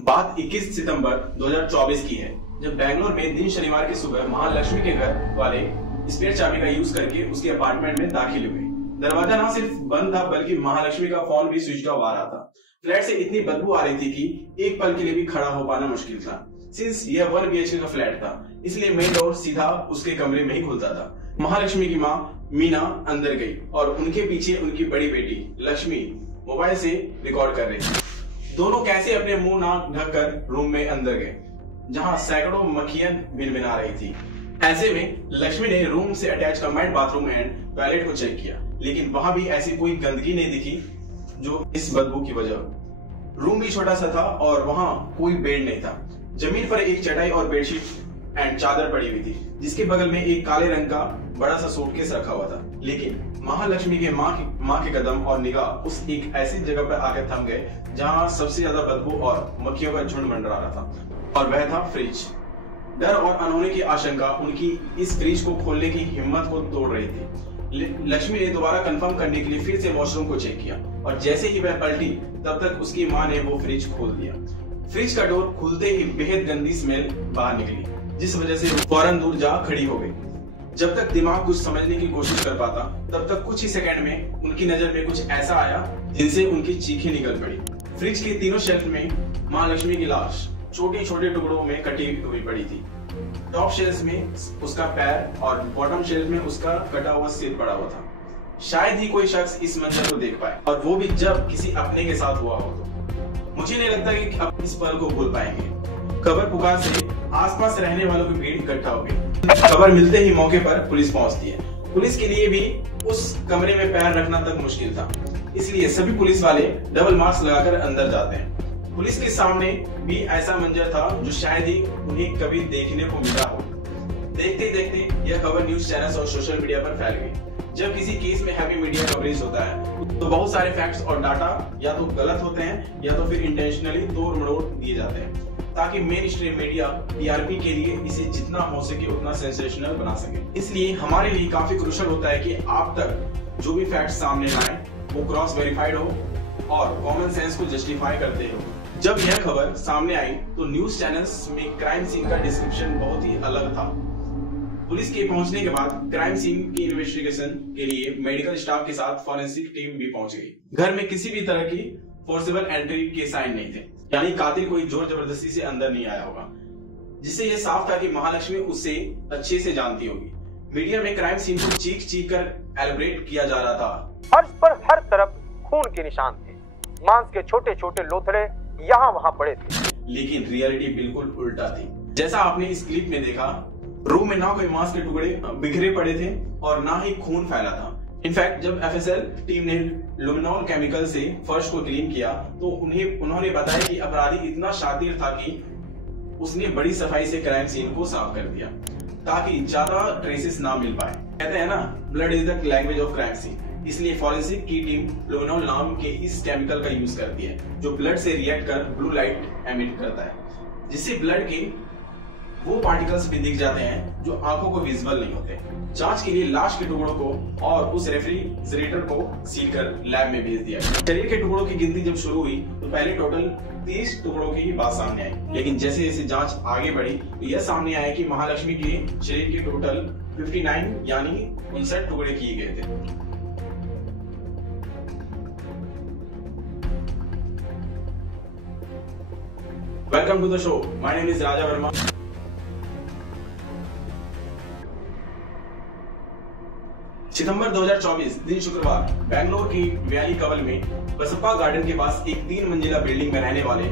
बात 21 सितंबर 2024 की है, जब बेंगलोर में दिन शनिवार की सुबह महालक्ष्मी के घर वाले स्पेयर चाबी का यूज करके उसके अपार्टमेंट में दाखिल हुए। दरवाजा न सिर्फ बंद था बल्कि महालक्ष्मी का फोन भी स्विच ऑफ आ रहा था। फ्लैट से इतनी बदबू आ रही थी कि एक पल के लिए भी खड़ा हो पाना मुश्किल था। सिंस यह 1 BHK का फ्लैट था, इसलिए मेन डोर सीधा उसके कमरे में ही खुलता था। महालक्ष्मी की माँ मीना अंदर गई और उनके पीछे उनकी बड़ी बेटी लक्ष्मी मोबाइल से रिकॉर्ड कर रही थी। दोनों कैसे अपने मुंह नाक ढककर रूम में अंदर गए, जहां सैकड़ों मक्खियां भिनभिना रही थी। ऐसे में लक्ष्मी ने रूम से attach combined bathroom and toilet को चेक किया, लेकिन वहां भी ऐसी कोई गंदगी नहीं दिखी जो इस बदबू की वजह। रूम भी छोटा सा था और वहां कोई बेड नहीं था। जमीन पर एक चटाई और बेडशीट एंड चादर पड़ी हुई थी, जिसके बगल में एक काले रंग का बड़ा सा सूटकेस रखा हुआ था। लेकिन महालक्ष्मी के माँ के कदम और निगाह उस एक ऐसी जगह पर आकर थम गए जहां सबसे ज्यादा बदबू और मक्खियों का झुंड मंडरा रहा था, और वह था फ्रिज। डर और अनहोनी की आशंका उनकी इस फ्रिज को खोलने की हिम्मत को तोड़ रही थी। लक्ष्मी ने दोबारा कंफर्म करने के लिए फिर से वॉशरूम को चेक किया, और जैसे ही वह पलटी तब तक उसकी माँ ने वो फ्रिज खोल दिया। फ्रिज का डोर खुलते ही बेहद गंदी स्मेल बाहर निकली, जिस वजह से फौरन दूर जा खड़ी हो गई। जब तक दिमाग कुछ समझने की कोशिश कर पाता, तब तक कुछ ही सेकंड में उनकी नजर में कुछ ऐसा आया जिनसे उनकी चीखें निकल पड़ी। फ्रिज के तीनों शेल्फ में माँ लक्ष्मी की लाश छोटे छोटे टुकड़ों में कटी हुई पड़ी थी। टॉप शेल्फ में उसका पैर और बॉटम शेल्फ में उसका कटा हुआ सिर पड़ा हुआ था। शायद ही कोई शख्स इस मंजर को देख पाए, और वो भी जब किसी अपने के साथ हुआ हो तो। मुझे नहीं लगता कि अब इस पल को भूल पाएंगे। खबर पुकार से आसपास रहने वालों की भीड़ इकट्ठा हो गई। खबर मिलते ही मौके पर पुलिस पहुंचती है। पुलिस के लिए भी उस कमरे में पैर रखना तक मुश्किल था, इसलिए सभी पुलिस वाले डबल मास्क लगाकर अंदर जाते हैं। पुलिस के सामने भी ऐसा मंजर था जो शायद ही उन्हें कभी देखने को मिला हो। देखते देखते यह खबर न्यूज चैनल्स और सोशल मीडिया पर फैल गई। जब किसी केस में हैवी मीडिया कवरेज होता है तो बहुत सारे फैक्ट्स और डाटा या तो गलत होते हैं या तो फिर इंटेंशनली तोड़ मरोड़ दिए जाते हैं, ताकि मेन स्ट्रीम मीडिया टीआरपी के लिए इसे जितना हो सके उतना सेंसेशनल बना सके। इसलिए हमारे लिए काफी क्रूशियल होता है कि आप तक जो भी फैक्ट्स सामने लाएं वो क्रॉस वेरीफाइड हो और कॉमन सेंस को जस्टिफाई करते हो। जब यह खबर सामने आई तो न्यूज चैनल्स में क्राइम सीन का डिस्क्रिप्शन बहुत ही अलग था। पुलिस के पहुंचने के बाद क्राइम सीन की इन्वेस्टिगेशन के लिए मेडिकल स्टाफ के साथ फॉरेंसिक टीम भी पहुंच गई। घर में किसी भी तरह की फोर्सेबल एंट्री के साइन नहीं थे, यानी कातिल कोई जोर जबरदस्ती से अंदर नहीं आया होगा, जिससे यह साफ था कि महालक्ष्मी उसे अच्छे से जानती होगी। मीडिया में क्राइम सीन को चीख चीख कर एलिब्रेट किया जा रहा था। फर्श पर हर तरफ खून के निशान थे, मांस के छोटे छोटे लोथड़े यहाँ वहाँ पड़े थे। लेकिन रियलिटी बिल्कुल उल्टा थी। जैसा आपने इस क्लिप में देखा, रूम में ना कोई मांस के टुकड़े बिखरे पड़े थे और ना ही खून फैला था। इनफैक्ट जब एफएसएल टीम ने लुमिनॉल केमिकल से फर्श को क्लीन किया तो उन्होंने बताया कि अपराधी इतना शातिर था कि उसने बड़ी सफाई से क्राइम सीन को साफ कर दिया ताकि ज्यादा ट्रेसेस ना मिल पाए। कहते हैं ना, blood is the language of crime scene. इसलिए फॉरेंसिक की टीम लुमिनॉल नाम के इस केमिकल का यूज करती है, जो ब्लड से रिएक्ट कर ब्लू लाइट एमिट करता है, जिससे ब्लड के वो पार्टिकल्स भी दिख जाते हैं जो आंखों को विजिबल नहीं होते। जांच के लिए लाश के टुकड़ों को और उस रेफ्रिजरेटर को सील कर लैब में भेज दिया। शरीर के टुकड़ों की गिनती जब शुरू हुई तो पहले टोटल 30 टुकड़ों की बात सामने आई, लेकिन जैसे जैसे जांच आगे बढ़ी तो यह सामने आया कि महालक्ष्मी के शरीर के टोटल 59 यानी 59 टुकड़े किए गए थे। Welcome to the show. My name is Raja Verma. सितंबर 2024 दिन शुक्रवार बेंगलोर की वैली कवल में बसप्पा गार्डन के पास एक 3 मंजिला बिल्डिंग में रहने वाले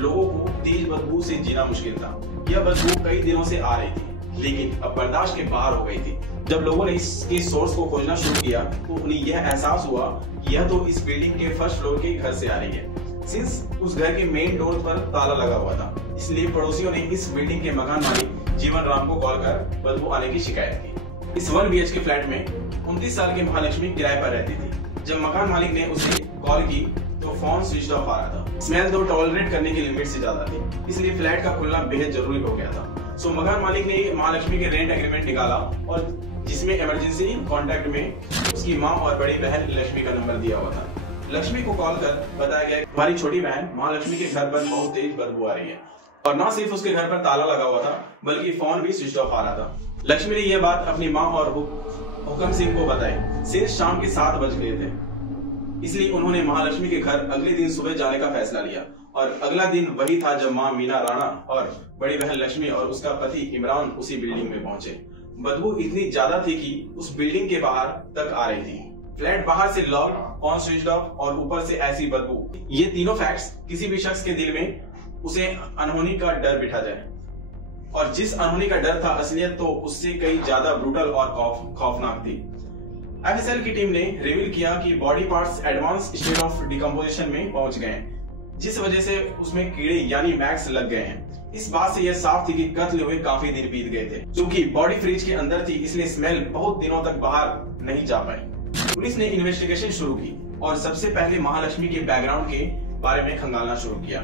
लोगों को तेज बदबू से जीना मुश्किल था। यह बदबू कई दिनों से आ रही थी, लेकिन अब बर्दाश्त के बाहर हो गई थी। जब लोगों ने इसके सोर्स को खोजना शुरू किया तो उन्हें यह एहसास हुआ कि यह तो इस बिल्डिंग के फर्स्ट फ्लोर के घर से आ रही है। सिंस उस घर के मेन डोर पर ताला लगा हुआ था, इसलिए पड़ोसियों ने इस बिल्डिंग के मकान मालिक जीवन राम को कॉल कर बदबू आने की शिकायत की। इस 1 BHK फ्लैट में 29 साल की महालक्ष्मी किराए पर रहती थी। जब मकान मालिक ने उसे कॉल की तो फोन स्विच ऑफ आ रहा था। स्मेल तो टॉलरेट करने की लिमिट से ज्यादा थी, इसलिए फ्लैट का खुलना बेहद जरूरी हो गया था। सो मकान मालिक ने महालक्ष्मी के रेंट एग्रीमेंट निकाला और जिसमें इमरजेंसी कॉन्टैक्ट में उसकी माँ और बड़ी बहन लक्ष्मी का नंबर दिया हुआ था। लक्ष्मी को कॉल कर बताया गया हमारी छोटी बहन महालक्ष्मी के घर पर बहुत तेज बदबू आ रही है। और न सिर्फ उसके घर पर ताला लगा हुआ था बल्कि फोन भी स्विच ऑफ आ रहा था। लक्ष्मी ने यह बात अपनी माँ और हुक्म सिंह को बताई। सिर्फ शाम के 7 बज गए थे, इसलिए उन्होंने महालक्ष्मी के घर अगले दिन सुबह जाने का फैसला लिया। और अगला दिन वही था जब माँ मीना राणा और बड़ी बहन लक्ष्मी और उसका पति इमरान उसी बिल्डिंग में पहुंचे। बदबू इतनी ज्यादा थी कि उस बिल्डिंग के बाहर तक आ रही थी। फ्लैट बाहर से लॉक, फोन स्विच ऑफ और ऊपर से ऐसी बदबू। ये तीनों फैक्ट्स किसी भी शख्स के दिल में उसे अनहोनी का डर बिठा जाए। और जिस अनहोनी का डर था असलियत तो उससे कई ज्यादा ब्रूटल और खौफनाक थी। एफएसएल की टीम ने रिवील किया कि body parts advance state of decomposition में पहुंच गए हैं, जिस वजह से उसमें कीड़े यानी मैक्स लग गए हैं। इस बात से यह साफ थी कि कत्ल हुए काफी दिन बीत गए थे। क्योंकि बॉडी फ्रिज के अंदर थी इसलिए स्मेल बहुत दिनों तक बाहर नहीं जा पाई। पुलिस ने इन्वेस्टिगेशन शुरू की और सबसे पहले महालक्ष्मी के बैकग्राउंड के बारे में खंगालना शुरू किया,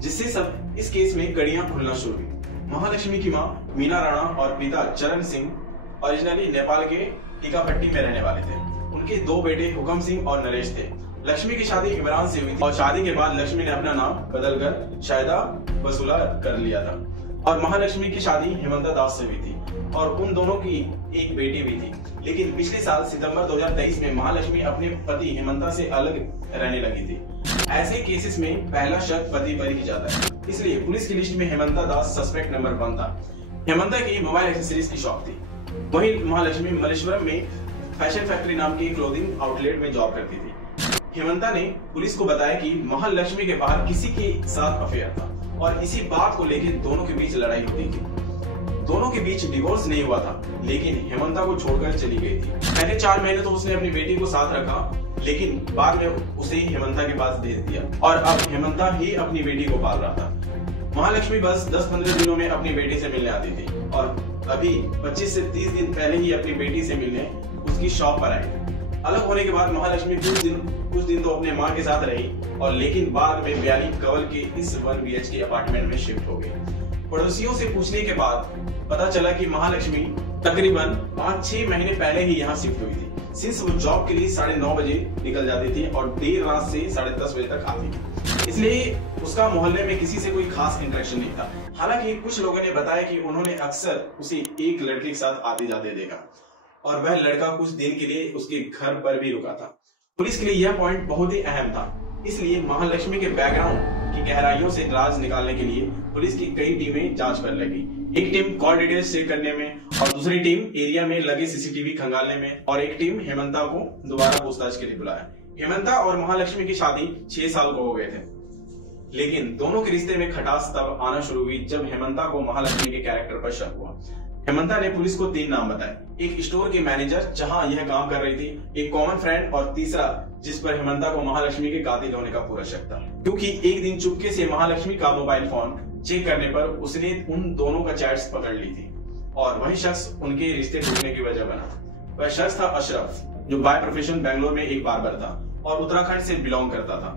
जिससे सब इस केस में कड़ियां खुलना शुरू हुई। महालक्ष्मी की मां मीना राणा और पिता चरण सिंह ओरिजिनली नेपाल के टीकापट्टी में रहने वाले थे। उनके 2 बेटे हुक्म सिंह और नरेश थे। लक्ष्मी की शादी इमरान से हुई थी और शादी के बाद लक्ष्मी ने अपना नाम बदलकर शायदा वसूला कर लिया था। और महालक्ष्मी की शादी हेमंता दास से हुई थी और उन दोनों की एक बेटी भी थी। लेकिन पिछले साल सितंबर 2023 में महालक्ष्मी अपने पति हेमंता से अलग रहने लगी थी। ऐसे केसेस में पहला शक पति पर ही जाता है, इसलिए पुलिस की लिस्ट में हेमंता दास सस्पेक्ट नंबर 1 था। हेमंता की मोबाइल एक्सेसरीज की शॉप थी। वहीं महालक्ष्मी मलेश्वरम में फैशन फैक्ट्री नाम की क्लोथिंग आउटलेट में जॉब करती थी। हेमंता ने पुलिस को बताया कि महालक्ष्मी के बाहर किसी के साथ अफेयर था और इसी बात को लेकर दोनों के बीच लड़ाई होती थी। दोनों के बीच डिवोर्स नहीं हुआ था, लेकिन हेमंता को छोड़कर चली गई थी। पहले 4 महीने तो उसने अपनी बेटी को साथ रखा, लेकिन बाद में उसे ही हेमंता के पास भेज दिया और अब हेमंता ही अपनी बेटी को पाल रहा था। महालक्ष्मी बस 10-15 दिनों में अपनी बेटी से मिलने आती थी और अभी 25 से 30 दिन पहले ही अपनी बेटी से मिलने उसकी शॉप पर आई। अलग होने के बाद महालक्ष्मी कुछ दिन तो अपने माँ के साथ रही और लेकिन बाद में ब्याली कवल के इस 1 BHK अपार्टमेंट में शिफ्ट हो गई। पड़ोसियों से पूछने के बाद पता चला कि महालक्ष्मी तकरीबन 5-6 महीने पहले ही यहाँ शिफ्ट हुई थी। सिंस वो जॉब के लिए 9:30 बजे निकल जाती थी और देर रात से 10:30 बजे तक आती थी, इसलिए उसका मोहल्ले में किसी से कोई खास इंटरेक्शन नहीं था। हालांकि कुछ लोगों ने बताया कि उन्होंने अक्सर उसे एक लड़के के साथ आते जाते देखा और वह लड़का कुछ दिन के लिए उसके घर पर भी रुका था। पुलिस के लिए यह पॉइंट बहुत ही अहम था, इसलिए महालक्ष्मी के बैकग्राउंड की गहराइयों से राज निकालने के लिए पुलिस की कई टीमें जांच पर लगी। एक टीम कॉल डिटेल्स चेक करने में और दूसरी टीम एरिया में लगे सीसीटीवी खंगालने में और एक टीम हेमंता को दोबारा पूछताछ के लिए बुलाया। हेमंता और महालक्ष्मी की शादी 6 साल को हो गए थे, लेकिन दोनों के रिश्ते में खटास तब आना शुरू हुई जब हेमंता को महालक्ष्मी के कैरेक्टर पर शक हुआ। हेमंता ने पुलिस को 3 नाम बताए, एक स्टोर के मैनेजर जहां यह काम कर रही थी, एक कॉमन फ्रेंड और तीसरा जिस पर हेमंता को महालक्ष्मी के कातिल होने का पूरा शक था। क्योंकि एक दिन चुपके से महालक्ष्मी का मोबाइल फोन चेक करने पर उसने उन दोनों का चैट्स पकड़ ली थी और वही शख्स उनके रिश्ते टूटने की वजह बना। वह शख्स था अशरफ, जो बाय प्रोफेशन बेंगलोर में एक बार्बर था और उत्तराखंड से बिलोंग करता था।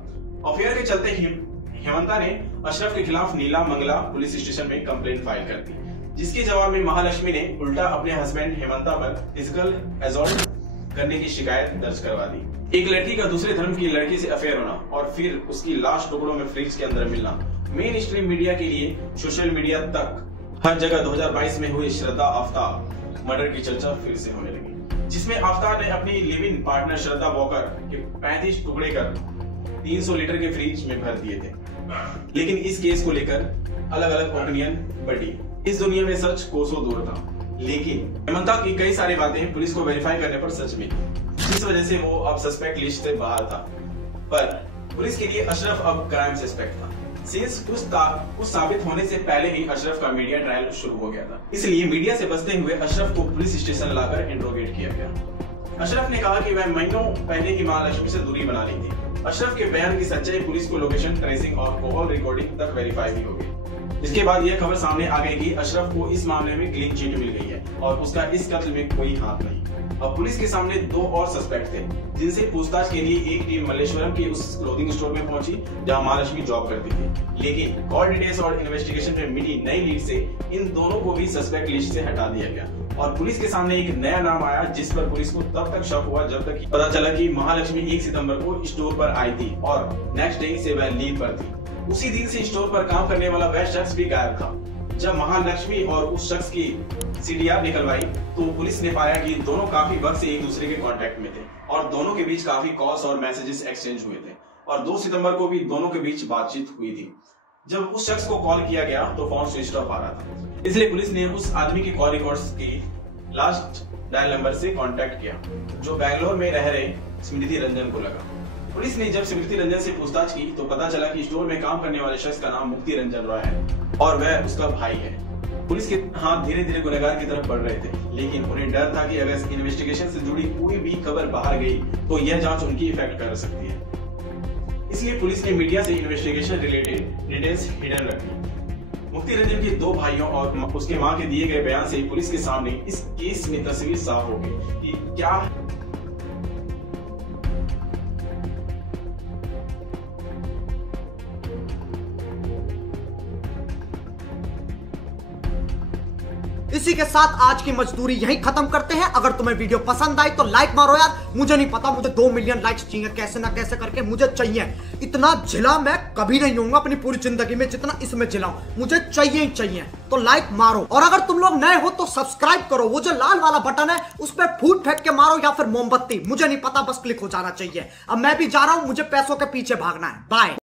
अफेयर के चलते हेमंता ने अशरफ के खिलाफ नीला मंगला पुलिस स्टेशन में कंप्लेंट फाइल कर दी, जिसके जवाब में महालक्ष्मी ने उल्टा अपने हस्बैंड हेमंता पर फिजिकल असॉल्ट करने की शिकायत दर्ज करवा दी। एक लड़की का दूसरे धर्म की लड़की से अफेयर होना और फिर उसकी लाश टुकड़ों में फ्रिज के अंदर मिलना मेन स्ट्रीम मीडिया के लिए सोशल मीडिया तक हर जगह 2022 में हुई श्रद्धा आफ्ताब मर्डर की चर्चा फिर से होने लगी, जिसमें आफ्ताब ने अपनी live in partner Shraddha walker के 35 टुकड़े कर 300 लीटर के फ्रिज में भर दिए थे। लेकिन इस केस को लेकर अलग अलग ओपिनियन बढ़ी। इस दुनिया में सच कोसों दूर था, लेकिन हेमंता की कई सारी बातें पुलिस को वेरीफाई करने पर सच मिली, जिस वजह से वो अब सस्पेक्ट लिस्ट से बाहर था। पर पुलिस के लिए अशरफ अब क्राइम सस्पेक्ट था। सिंस कुछ साबित होने से पहले ही अशरफ का मीडिया ट्रायल शुरू हो गया था, इसलिए मीडिया से बचते हुए अशरफ को पुलिस स्टेशन लाकर इंट्रोगेट किया गया। अशरफ ने कहा कि वह महीनों पहले ही महालक्ष्मी से दूरी बना ली थी। अशरफ के बयान की सच्चाई पुलिस को लोकेशन ट्रेसिंग और कॉल रिकॉर्डिंग तक वेरीफाई भी हो गई। इसके बाद यह खबर सामने आ गई कि अशरफ को इस मामले में क्लीन चिट मिल गई है और उसका इस कत्ल में कोई हाथ नहीं। अब पुलिस के सामने 2 और सस्पेक्ट थे, जिनसे पूछताछ के लिए एक टीम मल्लेश्वरम के उस क्लोथिंग स्टोर में पहुंची जहां महालक्ष्मी जॉब करती थी। लेकिन कॉल डिटेल्स और इन्वेस्टिगेशन में मिली नई लीड से इन दोनों को भी सस्पेक्ट लिस्ट से हटा दिया गया और पुलिस के सामने एक नया नाम आया, जिस पर पुलिस को तब तक शक हुआ जब तक पता चला कि महालक्ष्मी 1 सितंबर को स्टोर पर आई थी और नेक्स्ट डे से वह लीव पर थी। उसी दिन से स्टोर पर काम करने वाला वह शख्स भी गायब था। जब महालक्ष्मी और उस शख्स की CDR निकलवाई तो पुलिस ने पाया कि दोनों काफी वक्त से एक दूसरे के कांटेक्ट में थे और दोनों के बीच काफी कॉल्स और मैसेजेस एक्सचेंज हुए थे और 2 सितंबर को भी दोनों के बीच बातचीत हुई थी। जब उस शख्स को कॉल किया गया तो फोन स्विच ऑफ आ रहा था, इसलिए पुलिस ने उस आदमी की कॉल रिकॉर्ड्स की लास्ट डायल नंबर से कांटेक्ट किया जो बैंगलोर में रह रहे स्मृति रंजन को लगा। पुलिस ने जब स्मृति रंजन से पूछताछ की तो पता चला कि स्टोर में काम करने वाले शख्स का नाम मुक्ति रंजन रॉय है और वह उसका भाई है। पुलिस के हाथ धीरे धीरे गुनहगार की तरफ बढ़ रहे थे, लेकिन उन्हें डर था कि अगर इन्वेस्टिगेशन से जुड़ी कोई भी खबर बाहर गई तो यह जांच उनकी इफेक्ट कर सकती है। इसलिए पुलिस ने मीडिया से इन्वेस्टिगेशन रिलेटेड डिटेल्स हिडन रखी। मुक्ति रंजन के 2 भाइयों और उसके मां के दिए गए बयान से पुलिस के सामने इस केस में तस्वीर साफ हो गई कि क्या इसी के साथ आज की मजदूरी यहीं खत्म करते हैं। अगर तुम्हें वीडियो पसंद आई तो लाइक मारो यार। मुझे नहीं पता, मुझे 2 मिलियन लाइक्स चाहिए, कैसे ना कैसे करके मुझे चाहिए। इतना झिला मैं कभी नहीं होऊंगा अपनी पूरी जिंदगी में जितना इसमें झिलाऊं, मुझे चाहिए ही चाहिए। तो लाइक मारो और अगर तुम लोग नए हो तो सब्सक्राइब करो। वो जो लाल वाला बटन है उस पर फूट फेंक के मारो या फिर मोमबत्ती, मुझे नहीं पता, बस क्लिक हो जाना चाहिए। अब मैं भी जा रहा हूं, मुझे पैसों के पीछे भागना है। बाय।